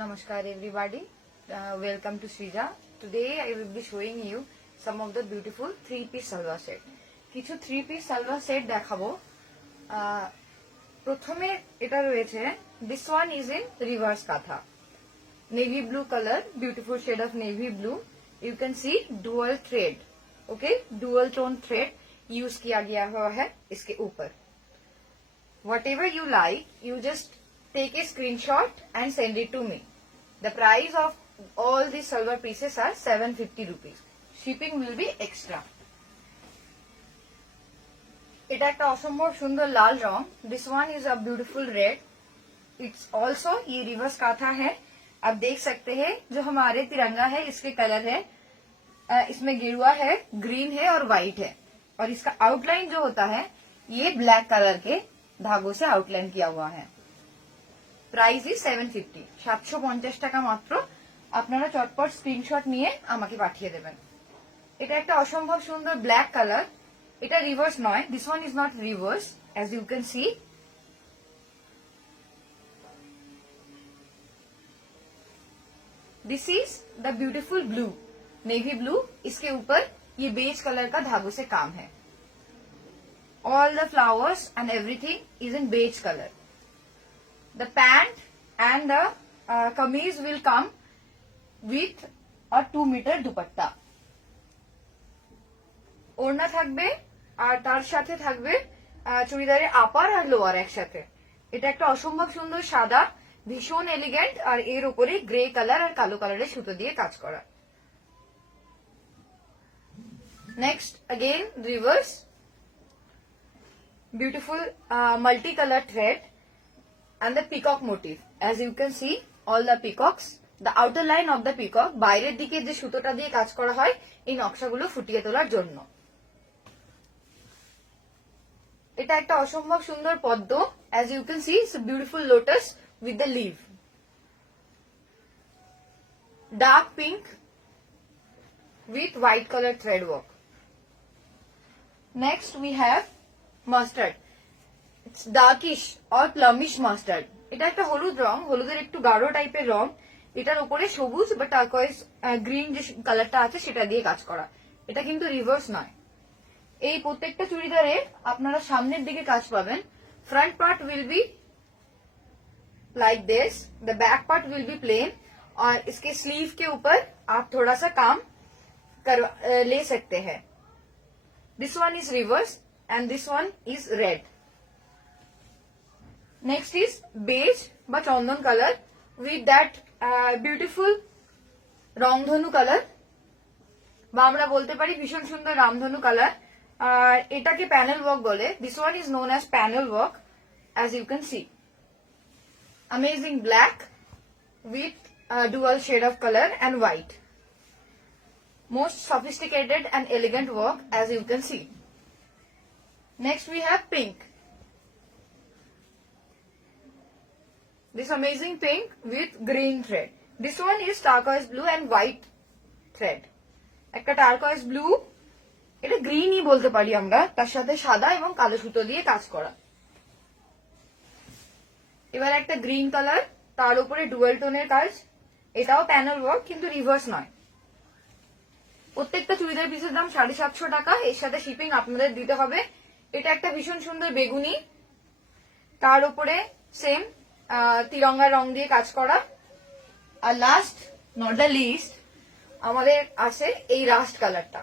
Namaskar everybody, welcome to Srija. Today I will be showing you some of the beautiful 3-piece salwar set. কিছু 3-piece salwar set দেখাবো। প্রথমে এটা রয়েছে, this one is in reverse katha, navy blue color, beautiful shade of navy blue. You can see dual thread, okay, dual tone thread use किया गया हुआ है इसके ऊपर. Whatever you like, you just take a screenshot and send it to me. The price of all these silver pieces are 750 rupees. Shipping will be extra. এটা একটা অসম্ভব সুন্দর লাল রং. This one is a beautiful red. It's also ये reverse काथा है. आप देख सकते हैं जो हमारे तिरंगा है इसके कलर है, इसमें गेरुआ है, ग्रीन है और व्हाइट है. और इसका आउटलाइन जो होता है ये ब्लैक कलर के धागों से आउटलाइन किया हुआ है. প্রাইস ইজ 750, 750 টাকা মাত্র. আপনারা চটপট স্ক্রিনশট নিয়ে আমাকে পাঠিয়ে দেবেন. এটা একটা অসম্ভব সুন্দর ব্ল্যাক কালার. এটা রিভার্স নয়, this one is not reverse, as you can see. This is the beautiful blue, navy blue. इसके ऊपर ये बेज कलर का धागों से काम है. All the flowers and everything is in beige colour. The pant and the kameez will come with a 2 meter dupatta. ওড়না থাকবে আর তার সাথে থাকবে চুড়িদারের আপার আর লোয়ার একসাথে. এটা একটা অসম্ভব সুন্দর সাদা, ভীষণ এলিগেন্ট, আর এর উপরে গ্রে কালার আর কালো কালারের সুতো দিয়ে কাজ করা. Next again reverse, beautiful multi colour thread and the peacock motif. As you can see, all the peacocks, the outer line of the peacock, বাইরের দিকে যে সুতোটা দিয়ে কাজ করা হয় এই নকশাগুলো ফুটিয়ে তোলার জন্য. এটা একটা অসম্ভব সুন্দর পদ্ম. As you can see, it's a beautiful lotus with the leaf. Dark pink with white color thread work. Next we have mustard. It's darkish or plummish mustard. এটা একটা হলুদ রং, হলুদের একটু গাঢ় টাইপের রং. এটার উপরে সবুজ বা টার্কোয়েজ গ্রিন যে কালারটা আছে সেটা দিয়ে কাজ করা. এটা কিন্তু রিভার্স নয়. এই প্রত্যেকটা চুড়িদারে আপনারা সামনের দিকে কাজ পাবেন. Front part will be like this, the back part will be plain, और इसके स्लीव के ऊपर आप थोड़ा सा काम ले सकते हैं. This one is reverse and this one is red. Next is beige বা চন্দন কালার with that beautiful রংধনু কালার, বা আমরা বলতে পারি ভীষণ সুন্দর রামধনু কালার. আর এটাকে প্যানেল ওয়ার্ক বলে. This one is known as panel work, as you can see. Amazing black with dual shade of color and white. Most sophisticated and elegant work, as you can see. Next we have pink. This amazing pink with green thread. This one is turquoise blue and white thread. একটা টার্কোয়েজ blue, এটা গ্রিনই বলতে পারি আমরা, তার সাথে সাদা এবং কালো সুতো দিয়ে কাজ করা. এবার একটা গ্রিন কালার, তার উপরে ডুয়াল টোনের কাজ. এটাও প্যানেল ওয়ার্ক কিন্তু রিভার্স নয়. প্রত্যেকটা চুড়িদার পিসের দাম 750 টাকা. এর সাথে শিপিং আপনাদের দিতে হবে. এটা একটা ভীষণ সুন্দর বেগুনি, তার উপরে সেম তিরঙ্গা রং দিয়ে কাজ করা. আর লাস্ট নট দ্য লিস্ট আমাদের আছে এই রাস্ট কালারটা.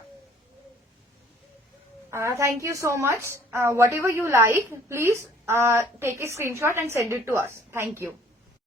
Thank you so much. Whatever you like, please take a screenshot and send it to us. Thank you.